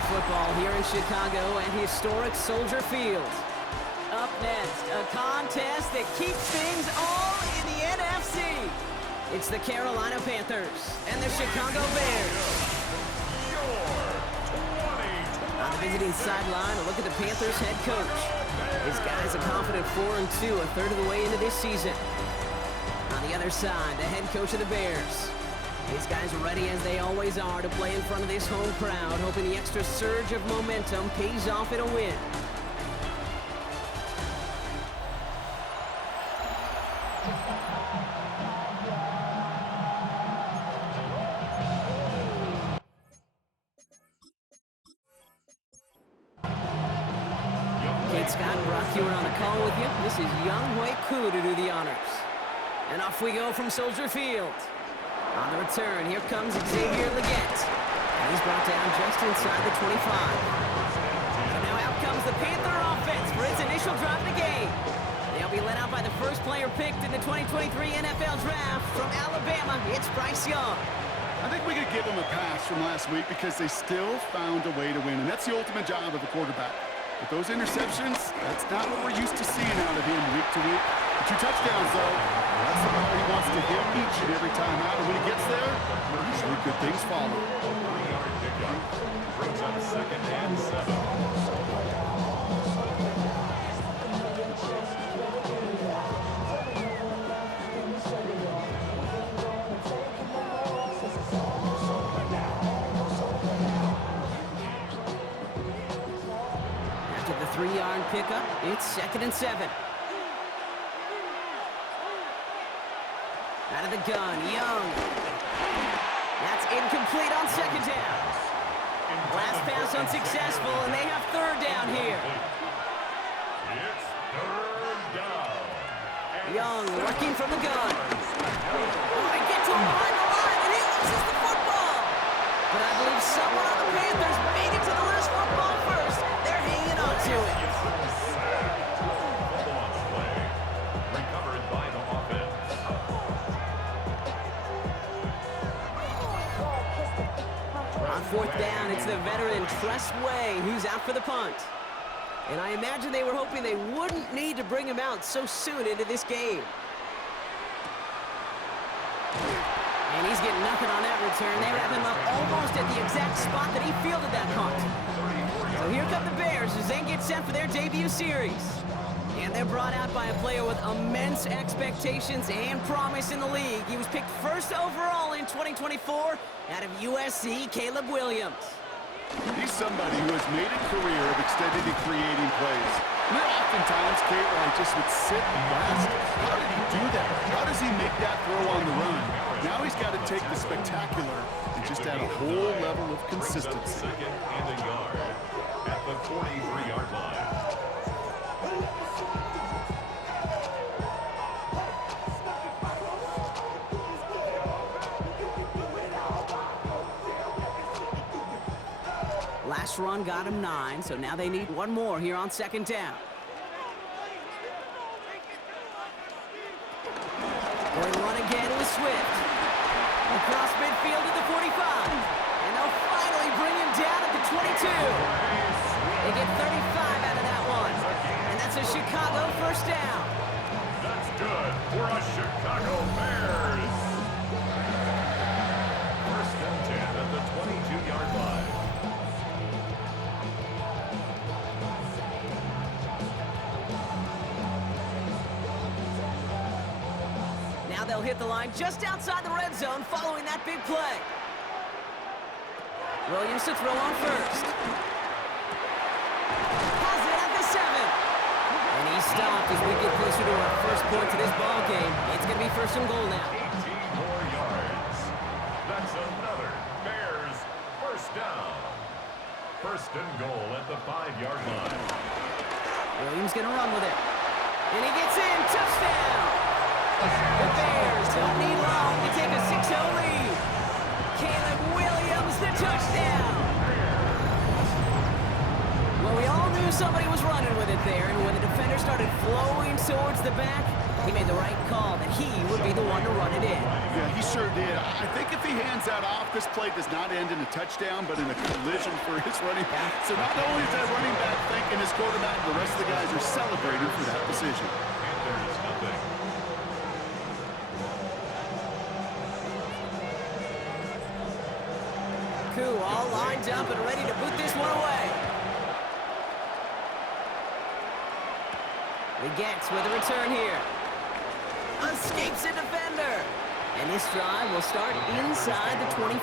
American football here in Chicago at historic Soldier Field. Up next, a contest that keeps things all in the NFC. It's the Carolina Panthers and the Chicago Bears. On the visiting sideline, a look at the Panthers head coach. His guy's a confident 4-2, a third of the way into this season. On the other side, the head coach of the Bears. These guys are ready as they always are to play in front of this home crowd, hoping the extra surge of momentum pays off in a win. Kate Scott and Brock Hewer on the call with you. This is Young Hui Koo to do the honors. And off we go from Soldier Field. On the return, here comes Xavier Legette. And he's brought down just inside the 25. So now out comes the Panther offense for its initial drive of the game. They'll be led out by the first player picked in the 2023 NFL Draft from Alabama. It's Bryce Young. I think we could give them a pass from last week because they still found a way to win. And that's the ultimate job of a quarterback. But those interceptions, that's not what we're used to seeing out of him week to week. The 2 touchdowns, though, that's the ball he wants to hit each and every time out. And when he gets there, usually good things follow. 3-yard pickup. Brings up 2nd and 7. After the 3-yard pickup, it's 2nd and 7. Out of the gun, Young. That's incomplete on 2nd down. Last pass unsuccessful, and they have 3rd down here. It's 3rd down. Young working from the gun. Oh, they get to him behind the line, and he loses the football. But I believe someone on the Panthers made it to the last football first. They're hanging on to it. Fumble on the play. Recovered by the offense. On 4th down, it's the veteran Tress Way who's out for the punt. And I imagine they were hoping they wouldn't need to bring him out so soon into this game. And he's getting nothing on that return. They wrap him up almost at the exact spot that he fielded that punt. So here come the Bears as they get set for their debut series. And they're brought out by a player with immense expectations and promise in the league. He was picked 1st overall in 2024 out of USC, Caleb Williams. He's somebody who has made a career of extending and creating plays. Oftentimes, Kate, I just would sit and ask, how did he do that? How does he make that throw on the run? Now he's got to take the spectacular and just add a whole level of consistency. 2nd and a yard at the 43-yard line. Last run got him 9, so now they need one more here on 2nd down. Going run again with Swift. Across midfield to the 45. And they'll finally bring him down at the 22. They get 35 out of that one. And that's a Chicago 1st down. That's good for us Chicago Bears. 1st and 10 at the 22-yard line. Now they'll hit the line just outside the red zone following that big play. Williams to throw on 1st. Has it at the 7. And he's stopped as we get closer to our first points of this ball game. It's going to be 1st and goal now. 18 more yards. That's another Bears 1st down. 1st and goal at the 5-yard line. Williams going to run with it. And he gets in. Touchdown. The Bears don't need long to take a 6-0 lead. Caleb Williams, the touchdown. Well, we all knew somebody was running with it there, and when the defender started flowing towards the back, He made the right call that he would be the one to run it in. Yeah, he sure did. I think if he hands that off, this play does not end in a touchdown, but in a collision for his running back. So not only is that running back thanking his quarterback, the rest of the guys are celebrating for that decision. Panthers nothing. Koo all lined up and ready to boot this one away. Legette with a return here. Escapes a defender. And this drive will start inside the 25.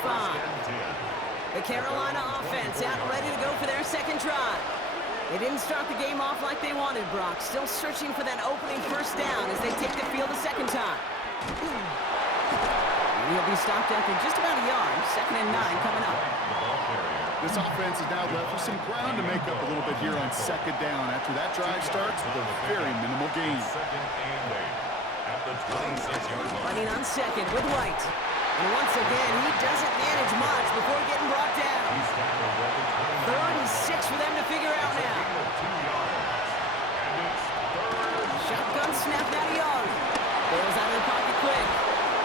The Carolina offense out and ready to go for their second drive. They didn't start the game off like they wanted, Brock. Still searching for that opening first down as they take the field a second time. He'll be stopped after just about a yard. 2nd and 9 coming up. This offense is now left with some ground to make up a little bit here on 2nd down after that drive starts with a very minimal gain. 2nd and 8 at the 26-yard line. Running on 2nd with White. And once again, he doesn't manage much before getting brought down. 3rd and 6 for them to figure out now. Shotgun snap down the yard. Bails out of the pocket quick.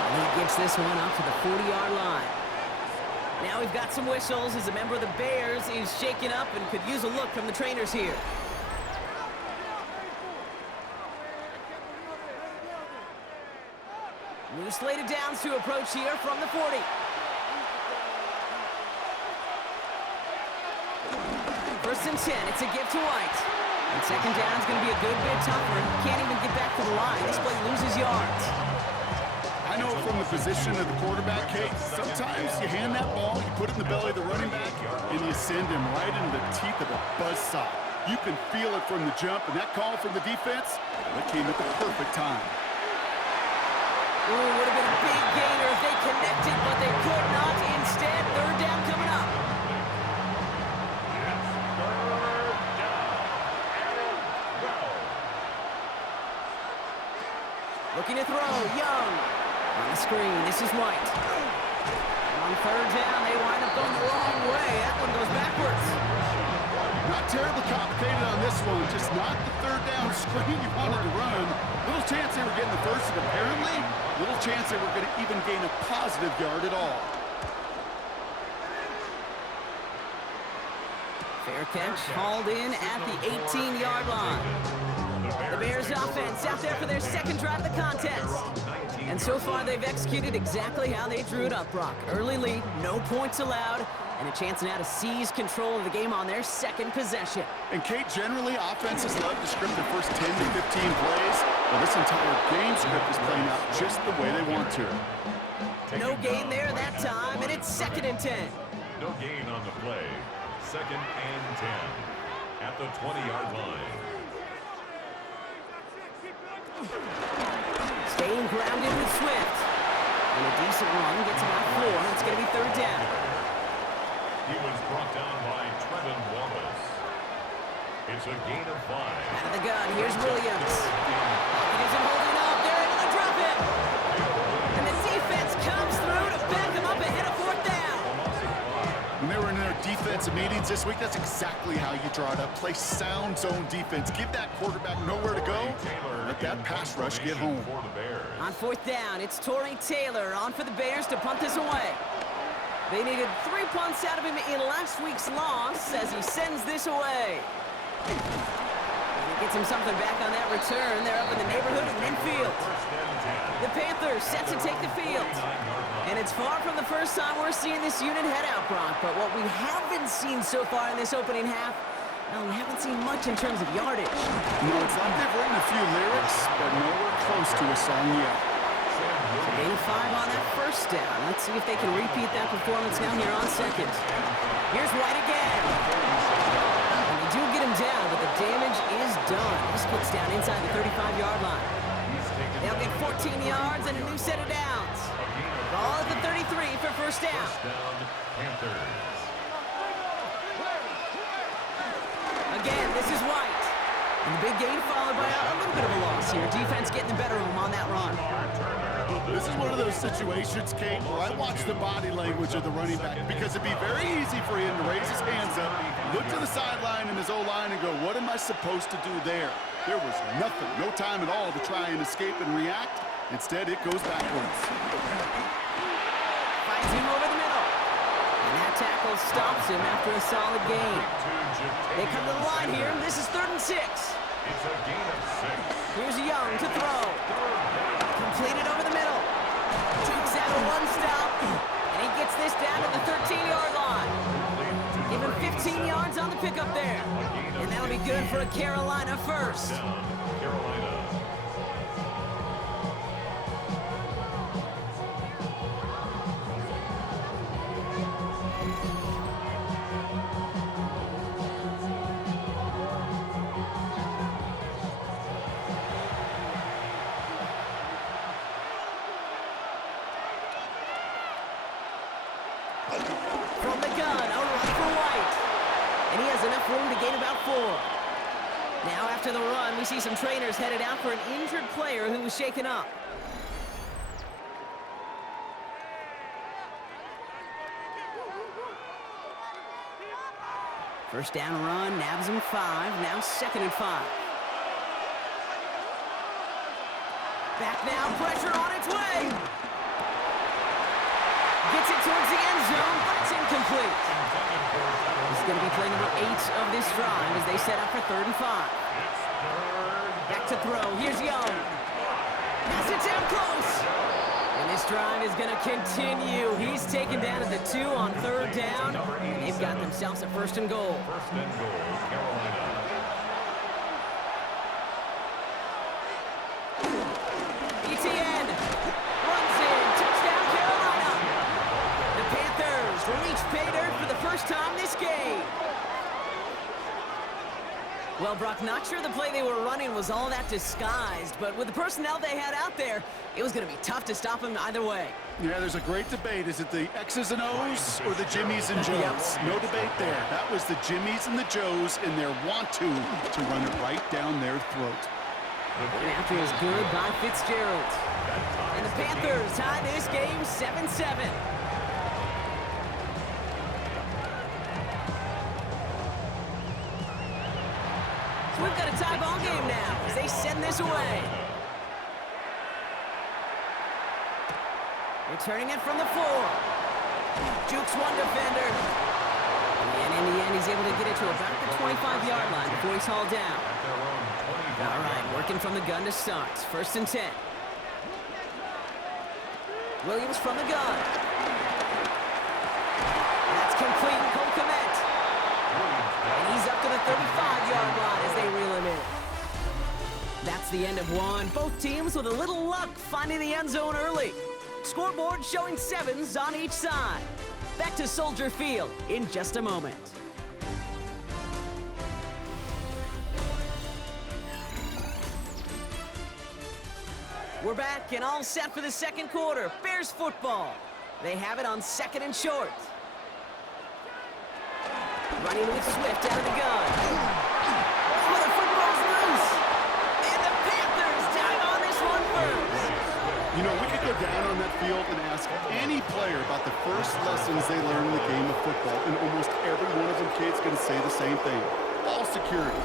And he gets this one up to the 40-yard line. Now we've got some whistles as a member of the Bears is shaken up and could use a look from the trainers here. New slated downs to approach here from the 40. First and 10, it's a gift to White. And 2nd down is going to be a good bit tougher. Can't even get back to the line. This play loses yards. I know from the position of the quarterback, Kate, sometimes you hand that ball, you put it in the belly of the running back, and you send him right into the teeth of a buzzsaw. You can feel it from the jump, and that call from the defense, that came at the perfect time. Ooh, would have been a big gainer if they connected, but they could not. Instead, 3rd down coming up. Looking to throw, Young. On the screen, this is White. On 3rd down, they wind up going the wrong way. That one goes backwards. Not terribly complicated on this one, just not the 3rd down screen you wanted to run. Little chance they were getting the first, and apparently, little chance they were going to even gain a positive yard at all. Fair catch, hauled in at the 18-yard line. The Bears offense out there for their 2nd drive of the contest. And so far, they've executed exactly how they drew it up, Brock. Early lead, no points allowed, and a chance now to seize control of the game on their 2nd possession. And Kate, generally, offenses love to script the first 10 to 15 plays. Well, this entire game script is playing out just the way they want to. No gain there that time, and it's 2nd and 10. No gain on the play. 2nd and 10 at the 20-yard line. Staying grounded with Swift. And a decent run gets about 4. It's going to be 3rd down. He was brought down by Trevin Wallace. It's a gain of 5. Out of the gun, here's Williams. He isn't holding up. They're able to drop it. And the defense comes through to back him up ahead of 4th down. When they were in their defensive meetings this week, that's exactly how you draw it up. Play sound zone defense. Give that quarterback nowhere to go. Let that pass rush get home. On 4th down, it's Torrey Taylor on for the Bears to punt this away. They needed 3 punts out of him in last week's loss as he sends this away. And he gets him something back on that return. They're up in the neighborhood of midfield. The Panthers set to take the field. And it's far from the first time we're seeing this unit head out, Brock. But what we haven't seen so far in this opening half, well, we haven't seen much in terms of yardage. No, it's like they've written a few lyrics, but nowhere close to a song yet. Gain 5 on that first down. Let's see if they can repeat that performance now here on 2nd. Here's White again. And they do get him down, but the damage is done. This puts down inside the 35-yard line. They'll get 14 yards and a new set of downs. Ball at the 33 for 1st down. Panthers. Again, this is White. And the big gain followed by a little bit of a loss here. Defense getting the better of him on that run. This is one of those situations, Kate, where I watch the body language of the running back because it'd be very easy for him to raise his hands up, look to the sideline and his O-line and go, what am I supposed to do there? There was nothing, no time at all to try and escape and react. Instead, it goes backwards. Finds him over the middle. And that tackle stops him after a solid gain. They come to the line here. This is 3rd and 6. It's a gain of 6. Here's Young to throw. Completed over the middle. Dukes out a one-stop. And he gets this down to the 13-yard line. Give him 15 yards on the pickup there. And that'll be good for a Carolina first. Carolina. From the gun, a run for White. And he has enough room to gain about 4. Now after the run, we see some trainers headed out for an injured player who was shaken up. First down run, nabs him 5, now 2nd and 5. Back now, pressure on its way. Gets it towards the end zone, but it's incomplete. This is going to be play number 8 of this drive as they set up for 3rd and 5. Back to throw. Here's Young. Pass it down close. And this drive is going to continue. He's taken down at the 2 on 3rd down. And they've got themselves a 1st and goal. 1st and goal, Carolina. ETN runs in. Touchdown, Carolina. The Panthers reach pay dirt for the first time this game. Well, Brock, not sure the play they were running was all that disguised, but with the personnel they had out there, it was going to be tough to stop him either way. Yeah, there's a great debate. Is it the X's and O's or the Jimmies and Joes? No debate there. That was the Jimmies and the Joes in their want-to run it right down their throat. And after is good by Fitzgerald. And the Panthers tie this game 7-7. So we've got a tie ball game now as they send this away. Returning it from the 4. Jukes one defender. And in the end, he's able to get it to about the 25-yard line before he's hauled down. All right, working from the gun to start. 1st and 10. Williams from the gun. That's complete. Cole Kmet. And he's up to the 35-yard line as they reel him in. That's the end of one. Both teams with a little luck finding the end zone early. Scoreboard showing 7s on each side. Back to Soldier Field in just a moment. We're back and all set for the 2nd quarter. Bears football. They have it on 2nd and short. Running with Swift out of the gun. Oh, the football's loose. And the Panthers dive on this one first. You know, we could go down on that field and ask any player about the first lessons they learned in the game of football, and almost every one of them kids going to say the same thing. Ball security.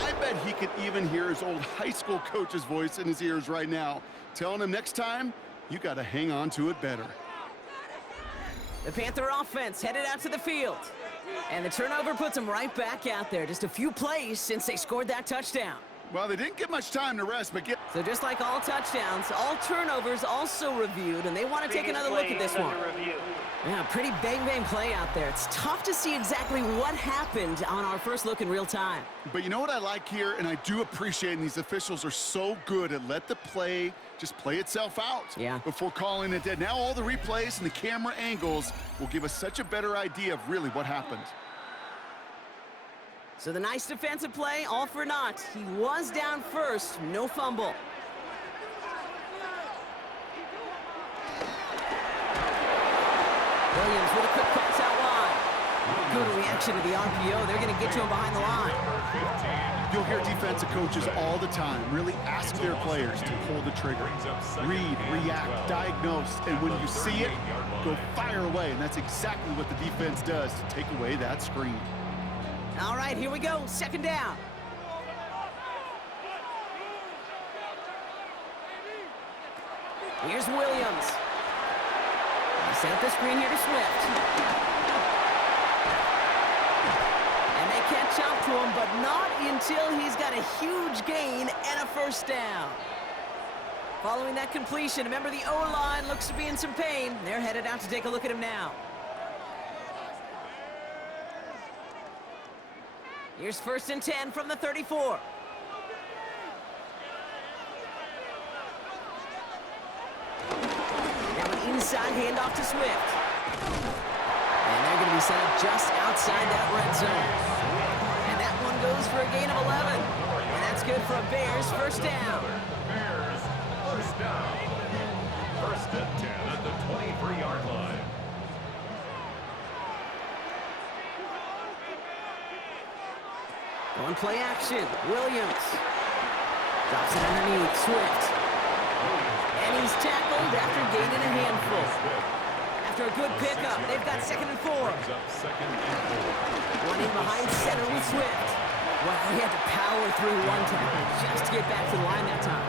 I bet he could even hear his old high school coach's voice in his ears right now, telling him next time, you got to hang on to it better. The Panther offense headed out to the field. And the turnover puts them right back out there. Just a few plays since they scored that touchdown. Well, they didn't get much time to rest, but So just like all touchdowns, all turnovers also reviewed, and they want to take another look at this one. Yeah, pretty bang-bang play out there. It's tough to see exactly what happened on our first look in real time. But you know what I like here, and I do appreciate, and these officials are so good at let the play just play itself out before calling it dead. Now all the replays and the camera angles will give us such a better idea of really what happened. So the nice defensive play, all for naught. He was down first, no fumble. Williams with a quick pass out wide. Good reaction to the RPO. They're going to get to him behind the line. You'll hear defensive coaches all the time really ask their players to pull the trigger. Read, react, diagnose, and when you see it, go fire away. And that's exactly what the defense does to take away that screen. All right, here we go. 2nd down. Here's Williams. They set up the screen here to Swift. And they catch up to him, but not until he's got a huge gain and a first down. Following that completion, remember the O-line looks to be in some pain. They're headed out to take a look at him now. Here's 1st and 10 from the 34. Now an inside handoff to Swift. And they're going to be set up just outside that red zone. And that one goes for a gain of 11. And that's good for a Bears first down. Bears first down. 1st and 10 at the 23-yard line. On play action, Williams. Drops it underneath, Swift. And he's tackled after gaining a handful. After a good pickup, they've got 2nd and 4. One in behind center with Swift. Well, he had to power through one tackle just to get back to the line that time.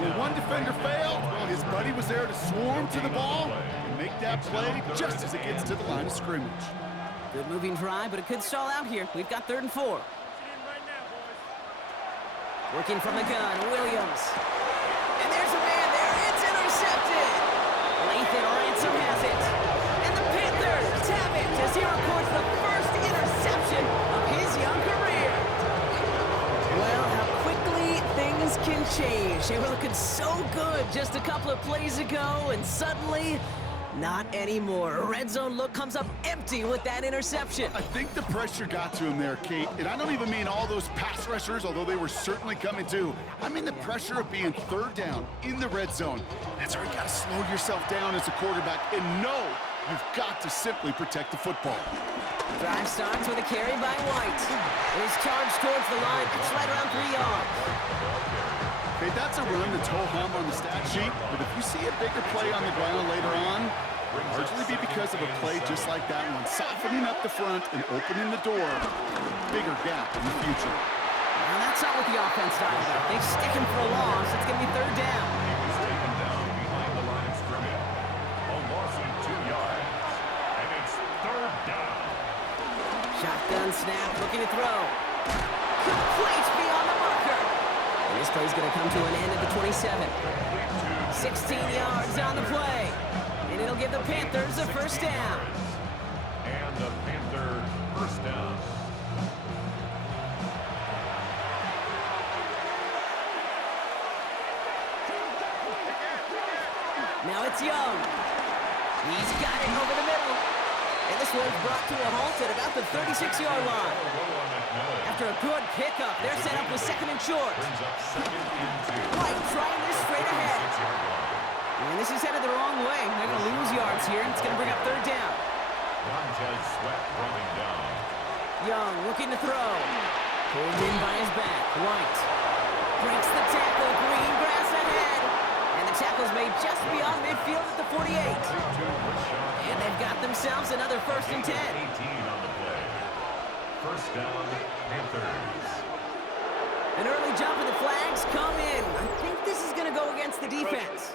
When one defender failed, well, his buddy was there to swarm to the ball and make that play just as it gets to the line of scrimmage. Good moving drive, but it could stall out here. We've got 3rd and 4. Working from the gun, Williams. And there's a man there. It's intercepted. Lathan Ransom has it. And the Panthers have it as he records the first interception of his young career. Well, how quickly things can change. They were looking so good just a couple of plays ago, and suddenly, not anymore. A red zone look comes up empty with that interception. I think the pressure got to him there, Kate. And I don't even mean all those pass rushers, although they were certainly coming too. I mean the pressure of being 3rd down in the red zone. That's where you got to slow yourself down as a quarterback and know you've got to simply protect the football. Drive starts with a carry by White. It is charged towards the line. It's right around 3 yards. Okay, that's a run that's ho-hum on the stat sheet, but if you see a bigger play on the ground later on, it'll largely be because of a play just like that one, softening up the front and opening the door, bigger gap in the future. Well, that's not what the offense thought about. They stick him for a loss. It's going to be 3rd down. He was taken down behind the line of scrimmage. A loss of 2 yards. And it's 3rd down. Shotgun snap, looking to throw. Complete beyond the marker. And this play's going to come to an end at the 27. 16 yards on the play. And it'll give the Panthers a first down. And the Panther first down. Now it's Young. He's got it over the middle. And this one's brought to a halt at about the 36-yard line. After a good pickup, they're set up with 2nd and short. White trying this straight ahead. And this is headed the wrong way. They're going to lose yards here, and it's going to bring up 3rd down. Montez Sweat running down. Young looking to throw. Pulled in by his back. White breaks the tackle. Green grass ahead. And the tackle's made just beyond midfield at the 48. And they've got themselves another 1st and 10. 18 on the play. First down, Panthers. An early jump and the flags come in. I think this is going to go against the defense.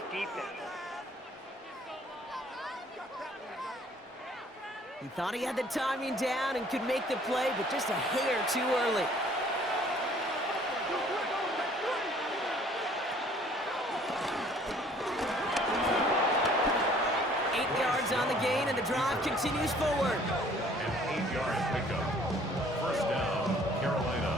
He thought he had the timing down and could make the play, but just a hair too early. On the gain, and the drive continues forward. An 8-yard pickup. First down, Carolina.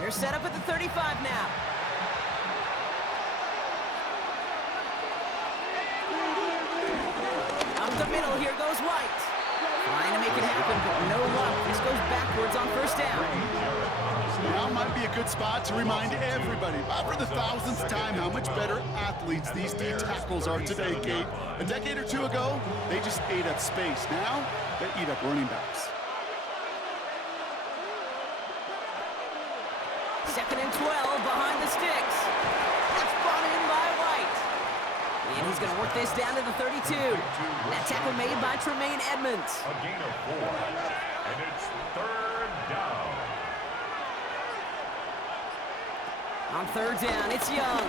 They're set up at the 35 now. Up the middle, here goes White. Trying to make it happen, but no luck. This goes backwards on first down. Now might be a good spot to remind everybody, about for the 1000th time, how much better athletes these D tackles are today, Kate. A decade or two ago, they just ate up space. Now, they eat up running backs. 2nd and 12 behind the sticks. That's brought in by White. And he's going to work this down to the 32. That tackle made by Tremaine Edmonds. A gain of 4. And it's 3rd down. On third down, it's Young.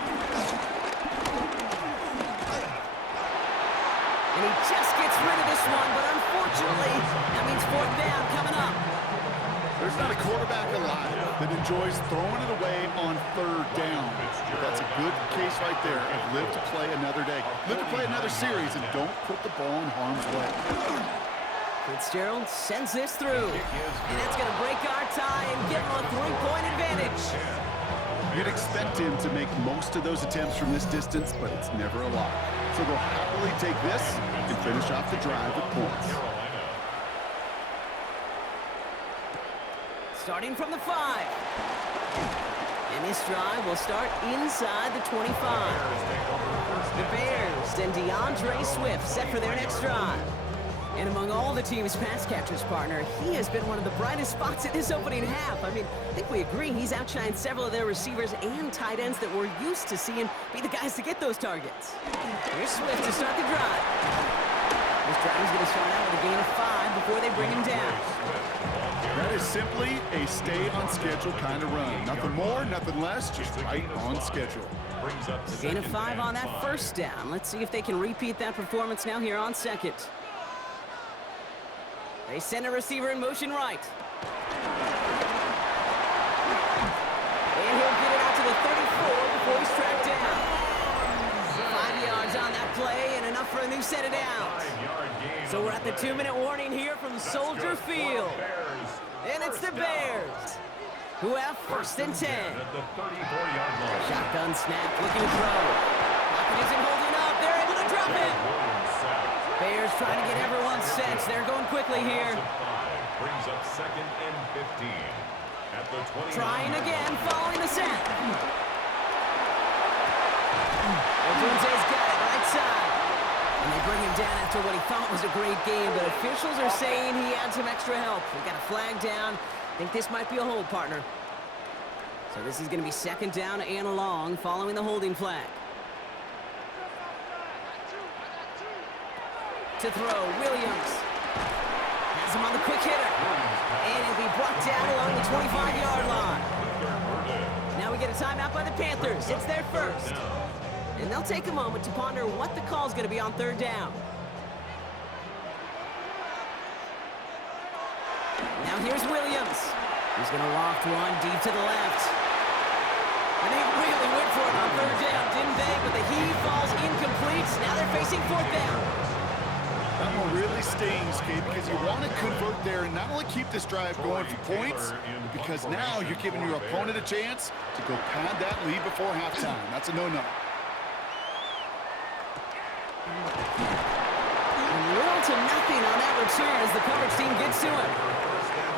And he just gets rid of this one, but unfortunately, that means fourth down coming up. There's not a quarterback alive that enjoys throwing it away on third down. But that's a good case right there of live to play another day. Live to play another series and don't put the ball in harm's way. Fitzgerald sends this through. And that's going to break our tie and give him a 3-point advantage. You'd expect him to make most of those attempts from this distance, but it's never a lot. So they'll happily take this and finish off the drive with points. Starting from the 5. And this drive will start inside the 25. The Bears and DeAndre Swift set for their next drive. And among all the team's pass catchers, partner, he has been one of the brightest spots in this opening half. I mean, I think we agree he's outshined several of their receivers and tight ends that we're used to seeing be the guys to get those targets. Here's Swift to start the drive. This drive is going to start out with a gain of 5 before they bring him down. That is simply a stay-on-schedule kind of run. Nothing more, nothing less, just right on schedule. A gain of 5 on that first down. Let's see if they can repeat that performance now here on second. They send a receiver in motion right. And he'll get it out to the 34 before he's tracked down. 5 yards on that play and enough for a new set of downs. So we're at the 2-minute warning here from Soldier Field. And it's the Bears, who have first and 10. Shotgun snap, looking to throw. Pocket isn't holding up. They're able to drop it. Bears trying to get everyone set. They're going quickly here. Brings up second and 15. At the 29. Trying again, following the set. Odunze's got it right side. And they bring him down after what he thought was a great game, but officials are saying he had some extra help. We got a flag down. I think this might be a hold, partner. So this is going to be second down and long following the holding flag. To throw, Williams. Has him on the quick hitter. And he'll be brought down along the 25-yard line. Now we get a timeout by the Panthers. It's their first. And they'll take a moment to ponder what the call is going to be on third down. Now here's Williams. He's going to loft one deep to the left. And they really went for it on third down, didn't they? But the heave falls incomplete. Now they're facing fourth down. That one really stings, Kate, because you want to convert there and not only keep this drive going for points, but because now you're giving your opponent a chance to go pad that lead before halftime. That's a no-no. Little to nothing on that return as the coverage team gets to him.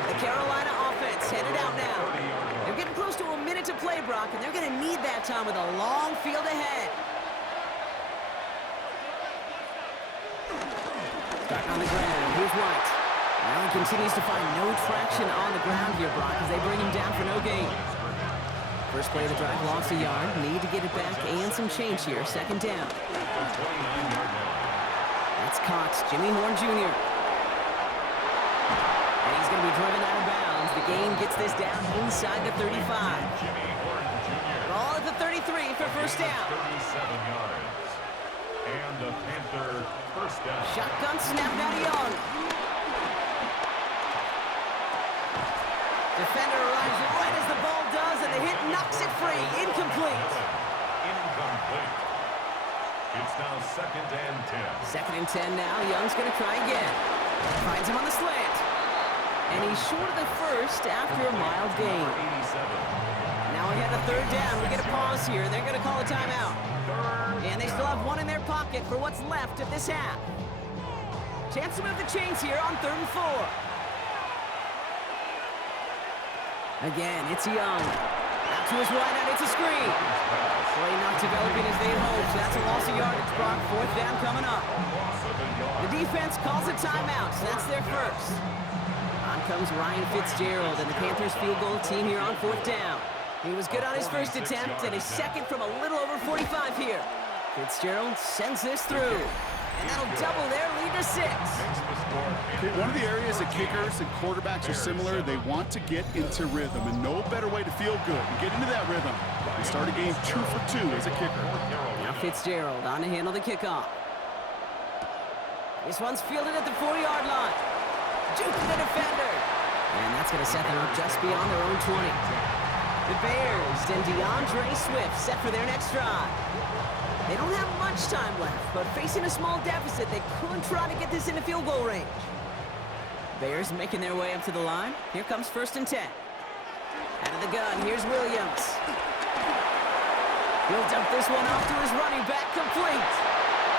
The Carolina offense headed out now. They're getting close to a minute to play, Brock, and they're going to need that time with a long field ahead. Back on the ground. Here's White. Now he continues to find no traction on the ground here, Brock, as they bring him down for no gain. First play of the drive, lost a yard. Need to get it back and some change here. Second down. That's Cox, Jimmy Horn Jr. And he's going to be driven out of bounds. The game gets this down inside the 35. Ball at the 33 for first down. 37 yards. And the Panther first down. Shotgun snap now to Young. Defender arrives right as the ball does, and the hit knocks it free. Incomplete. Incomplete. It's now second and 10. Second and 10 now. Young's going to try again. Finds him on the slant. And he's short of the first after a mild gain. 87. Now we got a third down. We get a pause here. They're going to call a timeout. And they still have one in their pocket for what's left of this half. Chance to move the chains here on 3rd and 4. Again, it's Young. Out to his right, and it's a screen. Play not developing as they had hoped. That's a loss of yardage, Brock. Fourth down coming up. The defense calls a timeout, so that's their first. On comes Ryan Fitzgerald and the Panthers field goal team here on fourth down. He was good on his first attempt and his second from a little over 45 here. Fitzgerald sends this through. And that'll double their lead to 6. Okay, one of the areas that kickers and quarterbacks are similar, they want to get into rhythm, and no better way to feel good and get into that rhythm and start a game 2 for 2 as a kicker. Now Fitzgerald on to handle the kickoff. This one's fielded at the 40-yard line. Juking the defender. And that's going to set them up just beyond their own 20. The Bears and DeAndre Swift set for their next drive. They don't have much time left, but facing a small deficit, they could try to get this into field goal range. Bears making their way up to the line. Here comes 1st and 10. Out of the gun, here's Williams. He'll dump this one off to his running back, complete.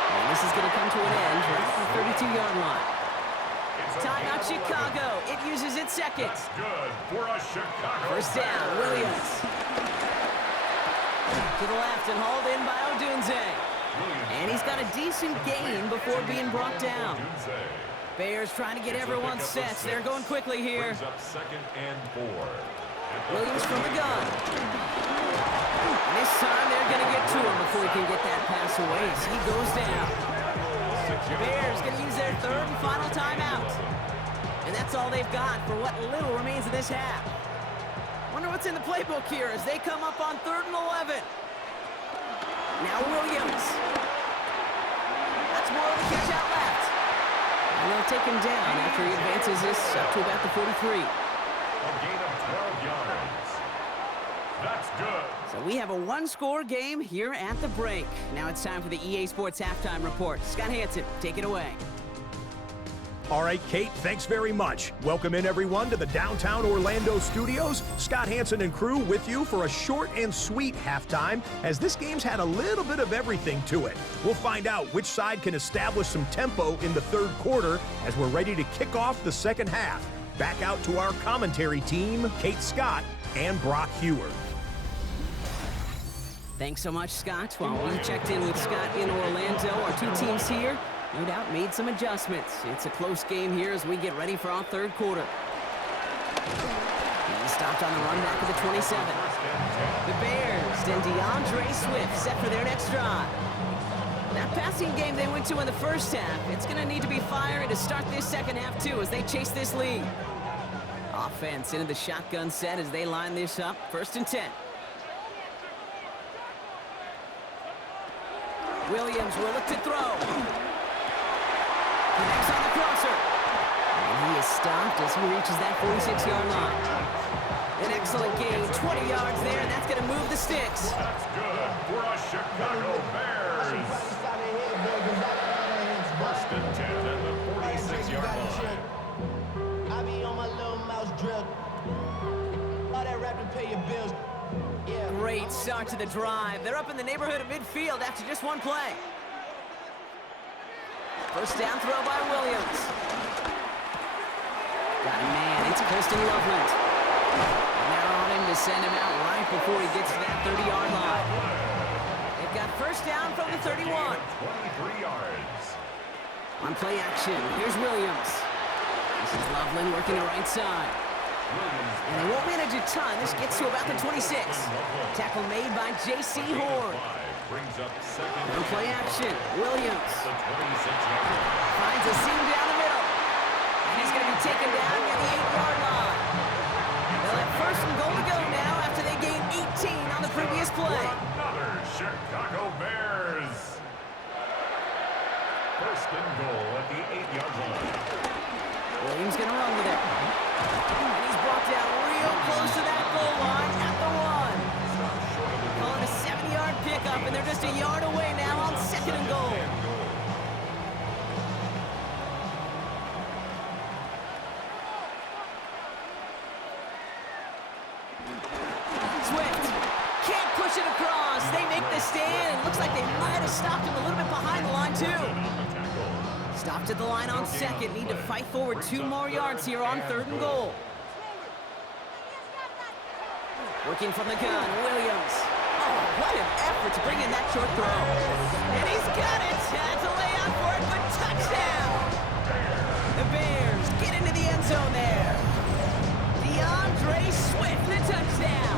And this is going to come to an end right at the 32-yard line. Timeout Chicago. It uses its second. That's good for a Chicago. 1st down, Williams. To the left and hauled in by Odunze. And he's got a decent gain before being brought down. Bears trying to get everyone set. They're going quickly here. Brings up 2nd and 4. Williams from the gun. And this time they're going to get to him before he can get that pass away as he goes down. Bears going to use their 3rd and final timeout. And that's all they've got for what little remains of this half. Wonder what's in the playbook here as they come up on 3rd and 11. Now Williams. That's more of the catch out left. And they'll take him down after he advances this up to about the 43. A gain of 12 yards. That's good. So we have a one-score game here at the break. Now it's time for the EA Sports Halftime Report. Scott Hansen, take it away. All right, Kate, thanks very much. Welcome in, everyone, to the downtown Orlando studios. Scott Hansen and crew with you for a short and sweet halftime, as this game's had a little bit of everything to it. We'll find out which side can establish some tempo in the 3rd quarter as we're ready to kick off the 2nd half. Back out to our commentary team, Kate Scott and Brock Hewer. Thanks so much, Scott. While we checked in with Scott in Orlando, our two teams here no doubt made some adjustments. It's a close game here as we get ready for our 3rd quarter. He stopped on the run back of the 27. The Bears and DeAndre Swift set for their next drive. That passing game they went to in the 1st half, it's going to need to be fiery to start this 2nd half too as they chase this lead. Offense into the shotgun set as they line this up. 1st and 10. Williams will look to throw. Connects on the crosser. And he is stopped as he reaches that 46-yard line. An excellent gain, 20 yards there, and that's going to move the sticks. That's good for a Chicago Bears. 1st and 10 at the 46-yard line. I be on my little mouse drill. All that rap to pay your bills. Yeah. Great start to the drive. They're up in the neighborhood of midfield after just one play. 1st down throw by Williams. Got a man. It's Kirsten Loveland. And they're on him to send him out right before he gets to that 30-yard line. They've got 1st down from the 31. 23 yards. On play action, here's Williams. This is Loveland working the right side. And they won't manage a ton. This gets to about the 26. Tackle made by J.C. Horn. Brings up 2nd. On play action, Williams The 26-yard line. finds a seam down the middle. And he's going to be taken down near the 8-yard line. They'll have 1st and goal to go now after they gained 18 on the previous play. Another Chicago Bears. 1st and goal at the 8-yard line. Williams going to run with it. And he's brought down real close to that goal line at the 1. Calling a 7-yard pickup, and they're just a yard away now on 2nd and goal. Swift can't push it across. They make the stand. Looks like they might have stopped him a little bit behind the line, too. Stopped at the line on 2nd. Need to fight forward 2 more yards here on 3rd and goal. Working from the gun, Williams. Oh, what an effort to bring in that short throw. And he's got it. Has a layout for it, but touchdown. The Bears get into the end zone there. DeAndre Swift, the touchdown.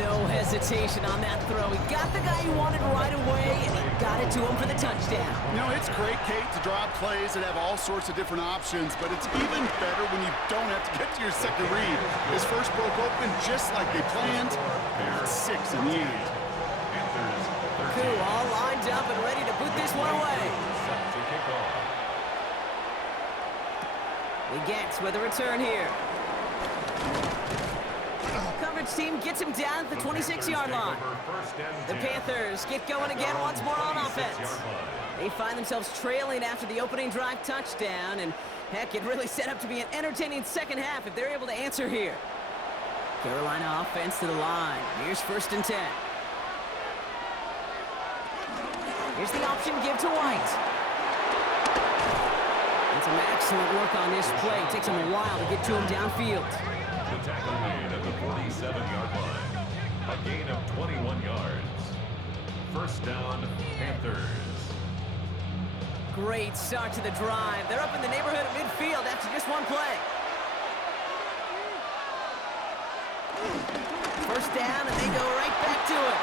No hesitation on that throw. He got the guy he wanted right away, and he got it to him for the touchdown. You know, it's great, Kate, to draw up plays that have all sorts of different options, but it's even better when you don't have to get to your second read. His first broke open just like they planned, and it's 6 in the end. Koo all lined up and ready to put this one away. Legette with a return here. Coverage team gets him down at the 26-yard line. The Panthers get going again once more on offense. They find themselves trailing after the opening drive touchdown, and heck, it really set up to be an entertaining second half if they're able to answer here. Carolina offense to the line. Here's 1st and 10. Here's the option give to White. And some excellent work on this play. It takes him a while to get to him downfield. The tackle made at the 47-yard line. A gain of 21 yards. 1st down, Panthers. Great start to the drive. They're up in the neighborhood of midfield after just one play. 1st down, and they go right back to it.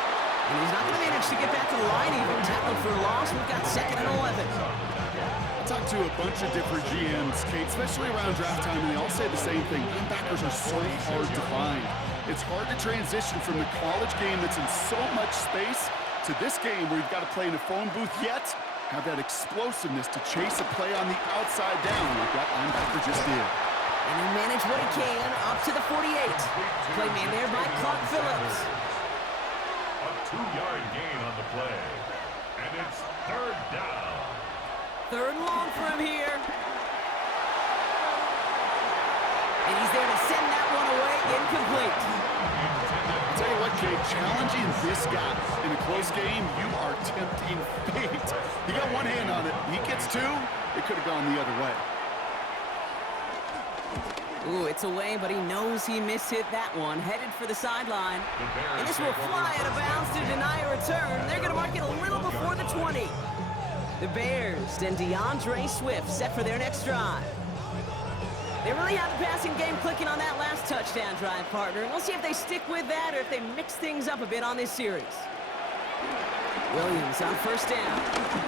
And he's not going to manage to get back to the line even. Tackled for a loss. We've got 2nd and 11. I talked to a bunch of different GMs, Kate, especially around draft time, and they all say the same thing. Linebackers are so hard to find. It's hard to transition from the college game that's in so much space to this game where you've got to play in a phone booth, yet have that explosiveness to chase a play on the outside down like that linebacker just did. And he managed what he can up to the 48. Play man there by Clark Phillips. A 2-yard gain on the play. And it's 3rd down. 3rd and long for him here. And he's there to send that one away, incomplete. I'll tell you what, Kate, challenging this guy in a close game, you are tempting fate. He got one hand on it. He gets 2. It could have gone the other way. Ooh, it's away, but he knows he mishit that one. Headed for the sideline. And this will fly out of bounds to deny a return. They're going to mark it a little before the 20. The Bears and DeAndre Swift set for their next drive. They really have the passing game clicking on that last touchdown drive, partner. And we'll see if they stick with that or if they mix things up a bit on this series. Williams on 1st down.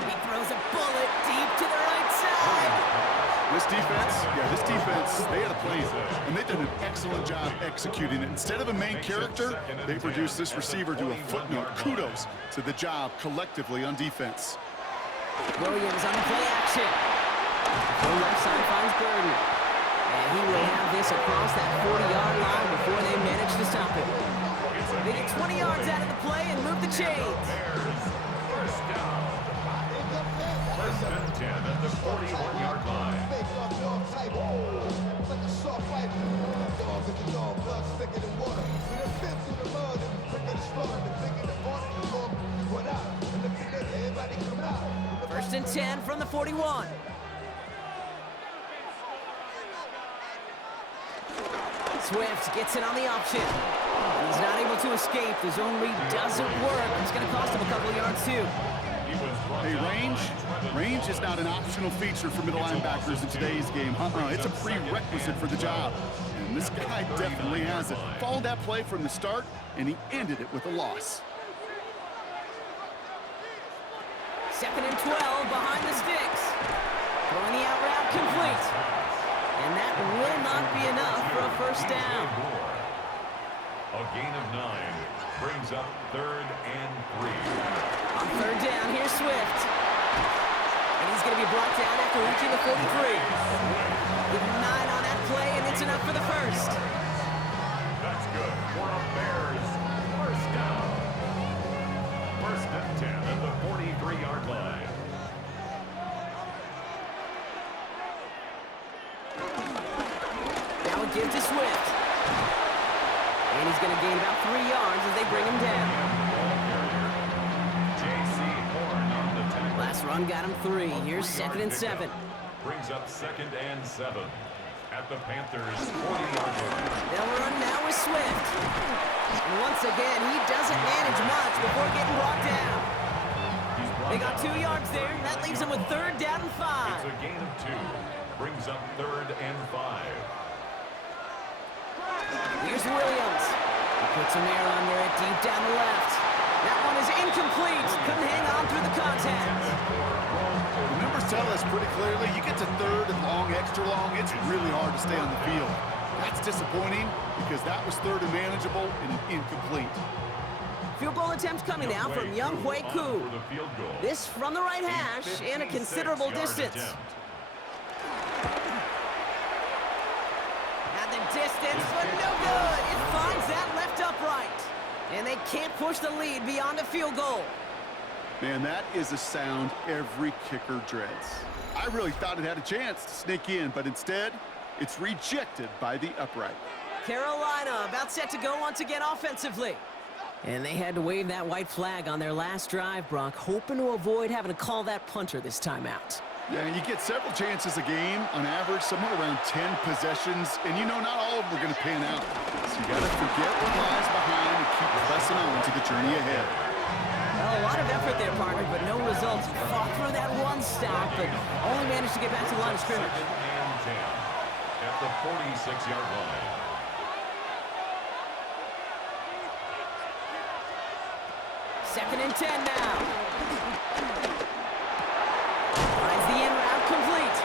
He throws a bullet deep to the right side. This defense, they had a plan, and they did an excellent job executing it. Instead of a main character, they produced this receiver to a footnote. Kudos to the job collectively on defense. Williams on the play action. The left side finds Burden. And he will have this across that 40-yard line before they manage to stop it. They get 20 yards out of the play and move the chains. 1st down. 1st and 10 at the 41-yard line. First and 10 from the 41. Swift gets it on the option. He's not able to escape. The zone read doesn't work. It's going to cost him a couple of yards, too. Hey, range is not an optional feature for middle linebackers in today's game. It's a prerequisite for the job. And this guy definitely has it. Followed that play from the start, and he ended it with a loss. 2nd and 12 behind the sticks. Throwing the out route complete. And that will not be enough for a 1st down. A gain of 9 brings up 3rd and 3. On 3rd down, here's Swift. And he's going to be brought down after reaching the 43. With 9 on that play, and it's enough for the 1st. That's good for a Bears 1st down. 1st and 10 at the 43-yard line. Now a give to Swift. And he's going to gain about 3 yards as they bring him down. Last run got him 3. Here's 2nd and 7. Brings up 2nd and 7 at the Panthers' 40-yard line. They'll run now with Swift. And once again, he doesn't manage much before getting brought down. They got 2 yards there. That leaves them with 3rd down and 5. It's a gain of 2. Brings up 3rd and 5. Here's Williams. He puts him there under it deep down the left. That one is incomplete. Couldn't hang on through the contact. The numbers tell us pretty clearly, you get to third and long, extra long, it's really hard to stay on the field. That's disappointing because that was third and manageable and an incomplete. Field goal attempt coming now from Young Hui Koo. This from the right hash and a considerable distance. At the distance, but no good. It finds that left upright. And they can't push the lead beyond a field goal. Man, that is a sound every kicker dreads. I really thought it had a chance to sneak in, but instead, it's rejected by the upright. Carolina about set to go once again offensively. And they had to wave that white flag on their last drive, Brock, hoping to avoid having to call that punter this time out. Yeah, and you get several chances a game, on average, somewhere around 10 possessions, and you know not all of them are going to pan out. So you got to forget what lies behind and keep pressing on to the journey ahead. Well, a lot of effort there, partner, but no results. He fought through that one stop, but only managed to get back to the line of scrimmage. At the 46-yard line. Second and 10 now. Finds the in route complete.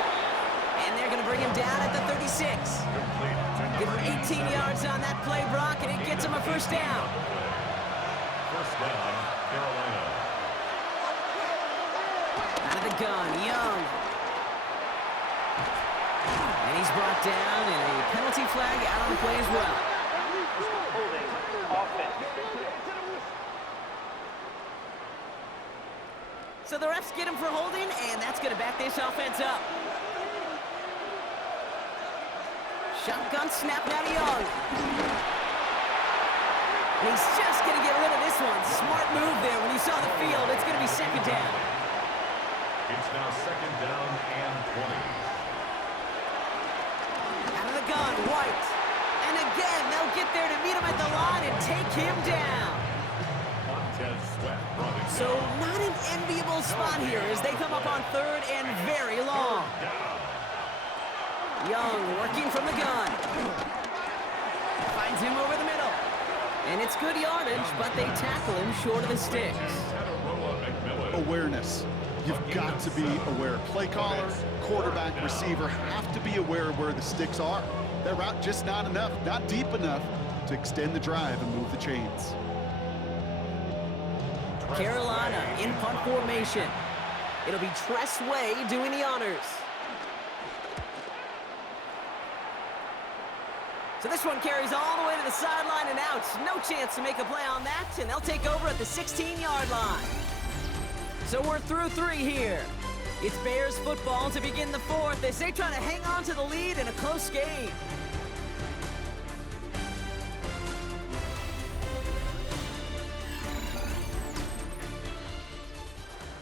And they're going to bring him down at the 36. Give him 18 yards on that play, Brock, and it gets him a first down. First down, Carolina. Out of the gun, Young. And he's brought down, and a penalty flag out on the play as well. Holding offense. So the refs get him for holding, and that's going to back this offense up. Shotgun snap now to Young. And he's just going to get rid of this one. Smart move there. When you saw the field, it's going to be second down. It's now second down and 20. Out of the gun, White. And again, they'll get there to meet him at the line and take him down. So not an enviable spot here as they come up on third and very long. Young working from the gun. Finds him over the middle. And it's good yardage, but they tackle him short of the sticks. Awareness. You've got to be aware. Play caller, quarterback, receiver have to be aware of where the sticks are. That route just not enough, not deep enough to extend the drive and move the chains. Carolina in punt formation. It'll be Tress Way doing the honors. So this one carries all the way to the sideline and out. No chance to make a play on that, and they'll take over at the 16-yard line. So we're through three here. It's Bears football to begin the fourth as they try to hang on to the lead in a close game.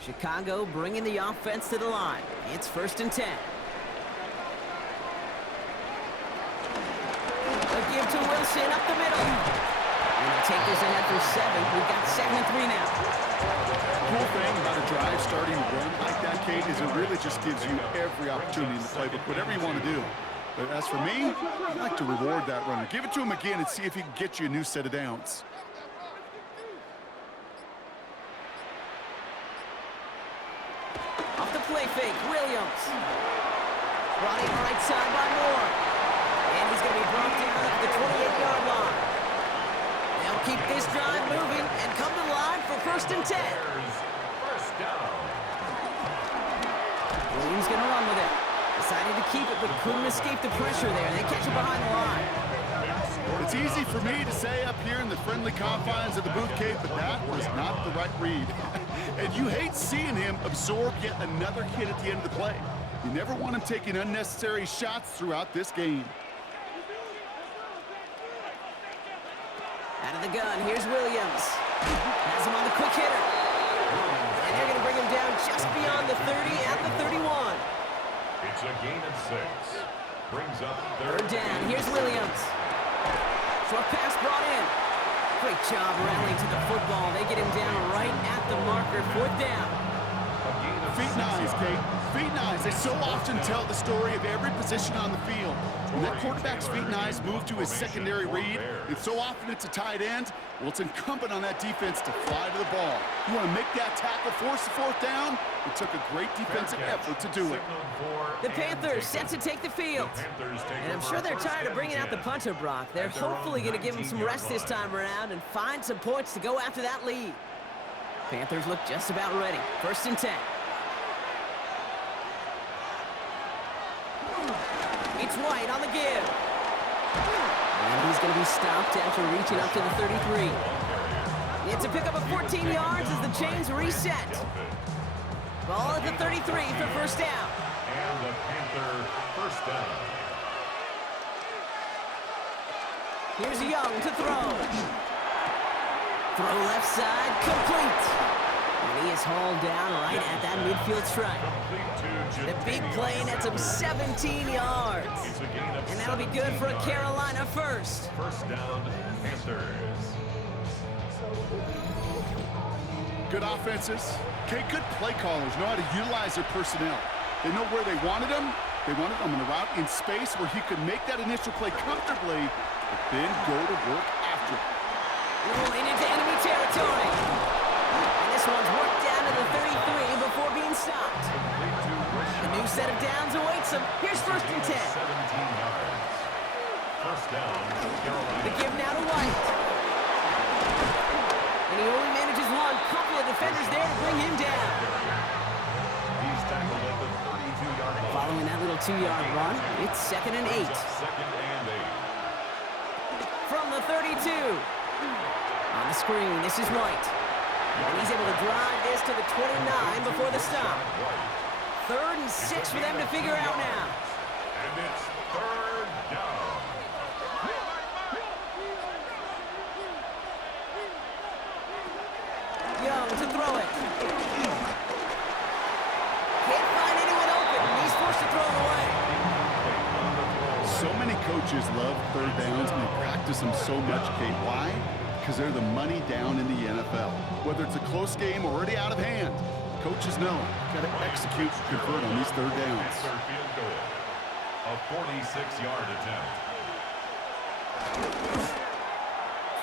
Chicago bringing the offense to the line. It's first and 10. A give to Wilson up the middle. And they'll take this ahead for 7. We've got 2nd and 3 now. The cool thing about a drive starting to run like that, Kate, is it really just gives you every opportunity in the playbook, whatever you want to do. But as for me, I like to reward that runner. Give it to him again and see if he can get you a new set of downs. Off the play fake, Williams. Brought in right side by Moore. And he's going to be brought down at the 28-yard line. They'll keep this drive moving and come to the line for first and 10. First down. Williams going to run with it. Decided to keep it, but couldn't escape the pressure there. They catch him behind the line. It's easy for me to say up here in the friendly confines of the booth, Kate, but that was not the right read. And you hate seeing him absorb yet another hit at the end of the play. You never want him taking unnecessary shots throughout this game. Out of the gun, here's Williams. Has him on the quick hitter. And they're going to bring him down just beyond the 30 at the 31. It's a gain of 6. Brings up Third down, here's Williams. Short pass brought in. Great job rallying to the football. They get him down right at the marker. 4th down. Feet nice, Kate. feet and eyes. They so often tell the story of every position on the field. When that quarterback's feet and eyes move to his secondary read, and so often it's a tight end, well, it's incumbent on that defense to fly to the ball. You want to make that tackle, force the fourth down? It took a great defensive effort to do it. The Panthers set to take the field. And I'm sure they're tired of bringing out the punter, Brock. They're hopefully going to give him some rest this time around and find some points to go after that lead. Panthers look just about ready. 1st and 10. It's White on the give. And he's going to be stopped after reaching up to the 33. It's a pickup of 14 yards as the chains reset. Ball at the 33 for first down. And the Panther first down. Here's Young to throw. Throw left side, complete. And he is hauled down right at that midfield stripe. The big play nets him 17 yards. And that'll be good for a Carolina first. First down, Panthers. Good offenses. Okay, good play callers know how to utilize their personnel. They know where they wanted him. They wanted him in a route in space where he could make that initial play comfortably, but then go to work after it. Rolling into enemy territory. And this one's worked down to the 33 before being stopped. A new set of downs awaits him. Here's 1st and 10. 17 yards. First down, Carolina. The give now to White. And he only manages one. Couple of defenders there to bring him down. He's tackled at the 32-yard line. Following that little 2-yard run, it's 2nd and 8. Second and 8. From the 32. On the screen, this is White. And he's able to drive this to the 29 before the stop. 3rd and 6 for them to figure out now. And it's 3rd down. Young to throw it. Can't find anyone open. He's forced to throw it away. So many coaches love 3rd downs and they practice them so much, Kate. Why? Because they're the money down in the NFL. Whether it's a close game or already out of hand, coaches know got to execute and convert on these 3rd downs. Third field goal. A 46-yard attempt.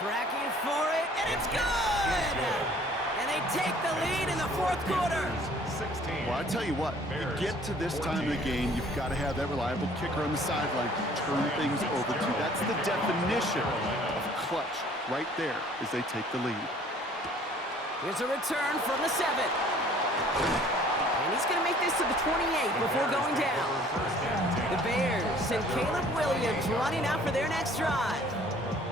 Tracking for it, and it's good! And they take the lead in the 4th quarter. 16. Well, I tell you what, you get to this time of the game, you've got to have that reliable kicker on the sideline to turn things over to. That's the definition of clutch right there as they take the lead. Here's a return from the 7. And he's going to make this to the 28 before going down. The Bears and Caleb Williams running out for their next drive.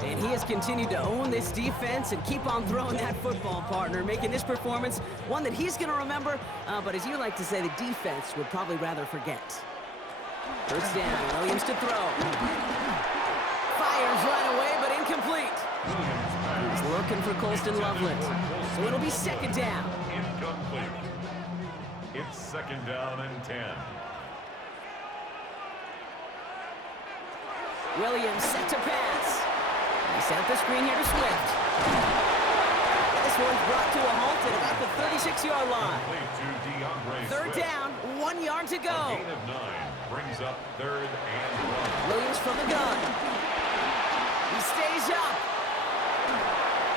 And he has continued to own this defense and keep on throwing that football, partner, making this performance one that he's going to remember, but as you like to say, the defense would probably rather forget. First down, Williams to throw. Fires right away, but incomplete. He's looking for Colston Loveland, so it'll be 2nd down. Incomplete. It's 2nd down and 10. Williams set to pass. He set up the screen here to Swift. This one's brought to a halt at about the 36-yard line. 3rd down, 1 yard to go. A gain of 9 brings up 3rd and 1. Williams from the gun. He stays up.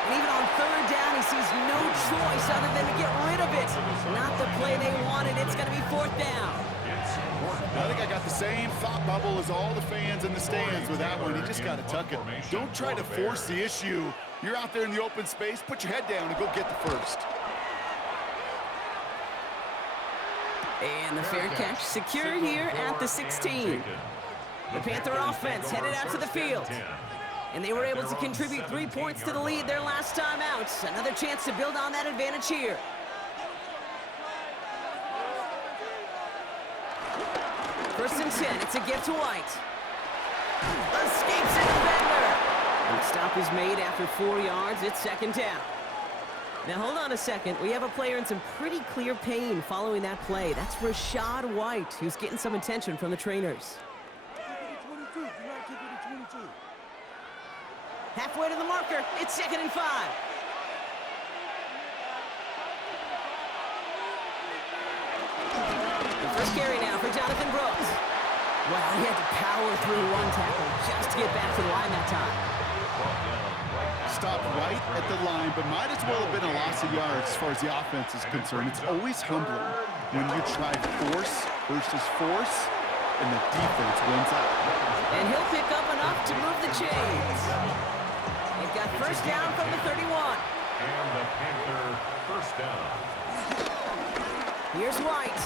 And even on 3rd down, he sees no choice other than to get rid of it. Not the play they wanted. It's going to be 4th down. I think I got the same thought bubble as all the fans in the stands with that one. You just got to tuck it. Don't try to force the issue. You're out there in the open space. Put your head down and go get the first. And the fair catch secure here at the 16. The Panther offense headed out to the field. And they were able to contribute 3 points to the lead their last time out. Another chance to build on that advantage here. First and 10, it's a give to White. Escapes a defender. And the stop is made after 4 yards. It's 2nd down. Now, hold on a second. We have a player in some pretty clear pain following that play. That's Rashad White, who's getting some attention from the trainers. Halfway to the marker. It's 2nd and 5. The First carry now for Jonathan Brooks. Well, he had to power through one tackle just to get back to the line that time. Stopped right at the line, but might as well have been a loss of yards as far as the offense is concerned. It's always humbling when you try force versus force, and the defense wins out. And he'll pick up enough to move the chains. They've got first down from the 31. And the Panther first down. Here's White.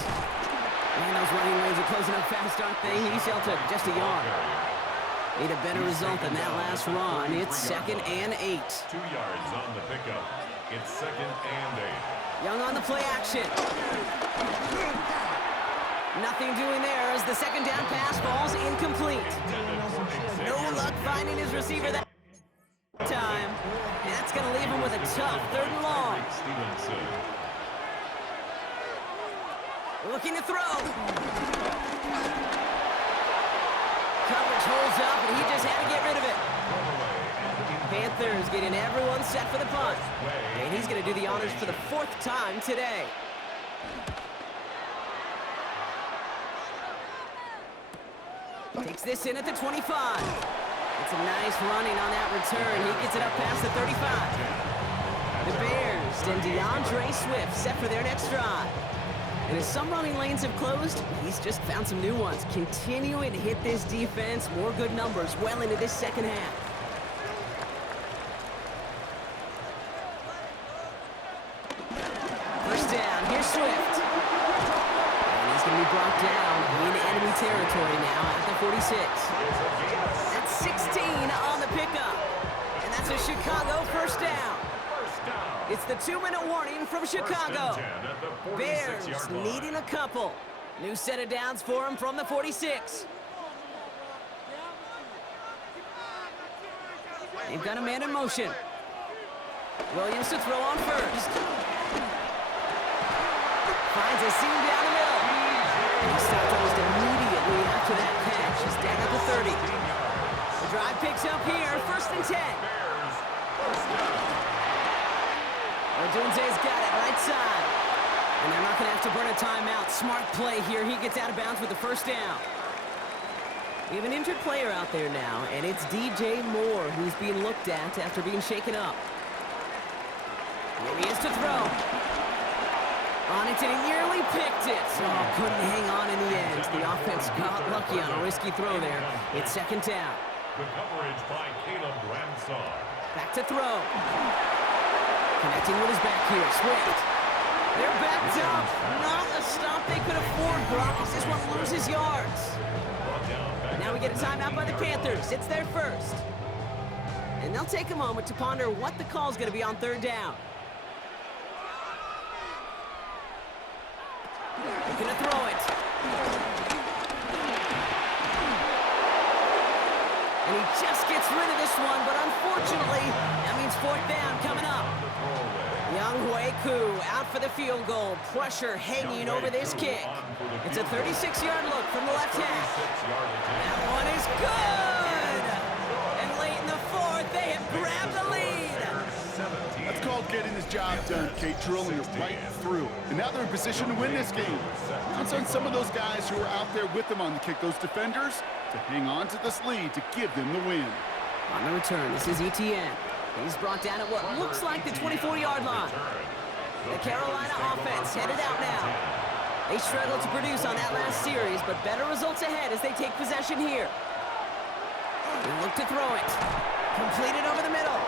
Man, those running lanes are closing up fast, aren't they? He's held to just a yard. Need a better result than that last run. It's 2nd and 8. 2 yards on the pickup. It's 2nd and 8. Young on the play action. Nothing doing there as the second down pass falls incomplete. No luck finding his receiver that time. And that's going to leave him with a tough 3rd and long. Looking to throw. Coverage holds up, and he just had to get rid of it. Panthers getting everyone set for the punt. And he's going to do the honors for the 4th time today. Takes this in at the 25. It's a nice running on that return. He gets it up past the 35. The Bears and DeAndre Swift set for their next drive. And as some running lanes have closed, he's just found some new ones. Continuing to hit this defense, more good numbers well into this second half. First down, here's Swift. And he's going to be brought down in enemy territory now at the 46. That's 16 on the pickup. And that's a Chicago first down. It's the 2-minute warning from Chicago. Bears needing a couple. New set of downs for him from the 46. They've got a man in motion. Williams to throw on first. Finds a seam down the middle. And he stopped almost immediately after that catch. He's down at the 30. The drive picks up here, 1st and 10. Odunze's got it right side. And they're not going to have to burn a timeout. Smart play here. He gets out of bounds with the first down. We have an injured player out there now, and it's DJ Moore who's being looked at after being shaken up. Here he is to throw. On it, and he nearly picked it. Oh, couldn't hang on in the end. The offense got lucky on a risky throw there. It's 2nd down. Good coverage by Caleb Ramsaw. Back to throw. Connecting with his back here, Swift. They're backed up. Not a stop they could afford, Brock, as this one loses yards. Now we get a timeout by the Panthers. It's their first. And they'll take a moment to ponder what the call's going to be on 3rd down. Looking to throw it. And he just gets rid of this one, but unfortunately, that means 4th down coming up. Young Koo out for the field goal. Pressure hanging over this kick. It's a 36-yard look from the left half. That one is good! And late in the 4th, they have grabbed the lead. That's called getting his job done, Kate, drilling it right through. And now they're in position to win this game. Counts on some of those guys who are out there with them on the kick, those defenders, to hang on to this lead to give them the win. On the return, this is ETN. He's brought down at what looks like the 24-yard line. The Carolina offense headed out now. They struggled to produce on that last series, but better results ahead as they take possession here. They look to throw it. Completed over the middle.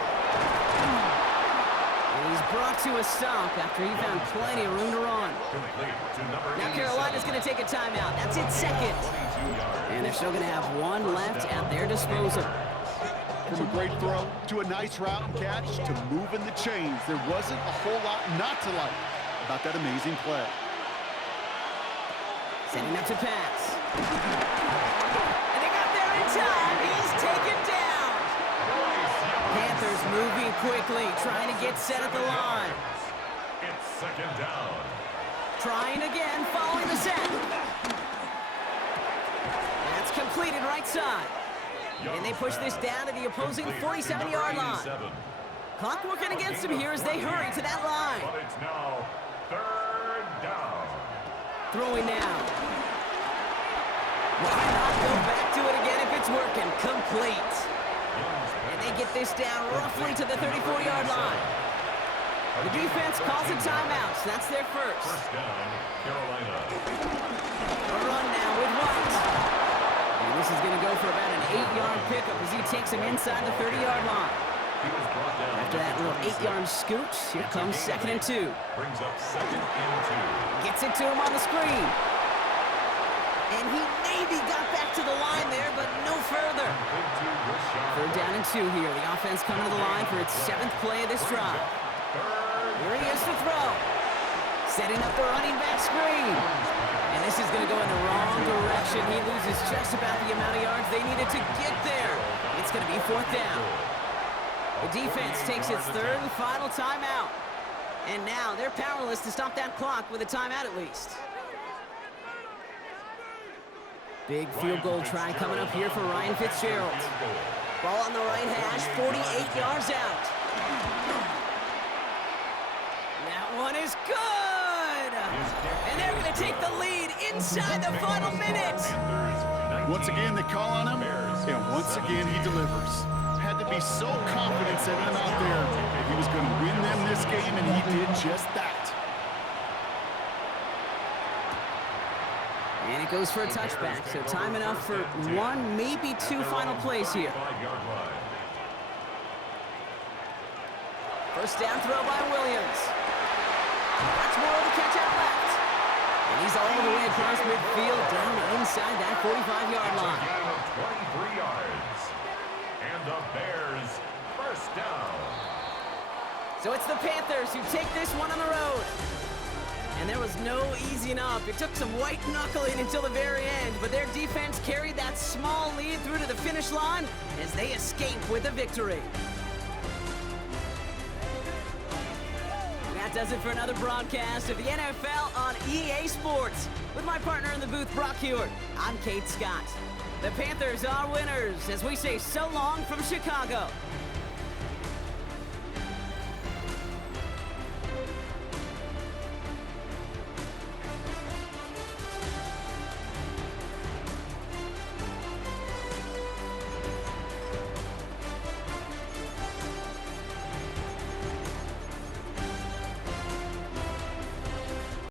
And he's brought to a stop after he found plenty of room to run. Now Carolina's going to take a timeout. That's its 2nd. And they're still going to have one left at their disposal. From a great throw to a nice route and catch to moving the chains, there wasn't a whole lot not to like about that amazing play. Setting up to pass. And they got there in time. He's taken down. Panthers moving quickly, trying to get set at the line. It's 2nd down. Trying again, following the set. That's completed right side. And they push this down to the opposing 47-yard line. Clock working against them here as they hurry to that line. But it's now 3rd down. Throwing now. Why not go back to it again if it's working? Complete. And they get this down roughly to the 34-yard line. The defense calls a timeout, so that's their first. First down, Carolina. A run now with White. And this is going to go for about an 8-yard pickup as he takes him inside the 30-yard line. He was brought down. After that little 8-yard scoot, here comes 2nd and 2. Brings up 2nd and 2. Gets it to him on the screen. And he maybe got back to the line there, but no further. Third down and 2 here. The offense coming to the line for its 7th play of this drive. Here he is to throw. Setting up the running back screen. And this is going to go in the wrong direction. He loses just about the amount of yards they needed to get there. It's going to be 4th down. The defense takes its 3rd and final timeout. And now they're powerless to stop that clock with a timeout at least. Big field goal try coming up here for Ryan Fitzgerald. Ball on the right hash, 48 yards out. That one is good! And they're going to take the lead inside the final minute. Once again, they call on him, and once again, he delivers. Had to be so confident setting him out there that he was going to win them this game, and he did just that. And it goes for a touchback, so time enough for 1, maybe 2 final plays here. First down throw by Williams. That's more of the catch out left. And he's all the way across midfield down inside that 45-yard line. 23 yards. And the Bears first down. So it's the Panthers who take this one on the road. And there was no easing up. It took some white knuckling until the very end, but their defense carried that small lead through to the finish line as they escape with a victory. That does it for another broadcast of the NFL on EA Sports. With my partner in the booth, Brock Hewitt, I'm Kate Scott. The Panthers are winners as we say so long from Chicago.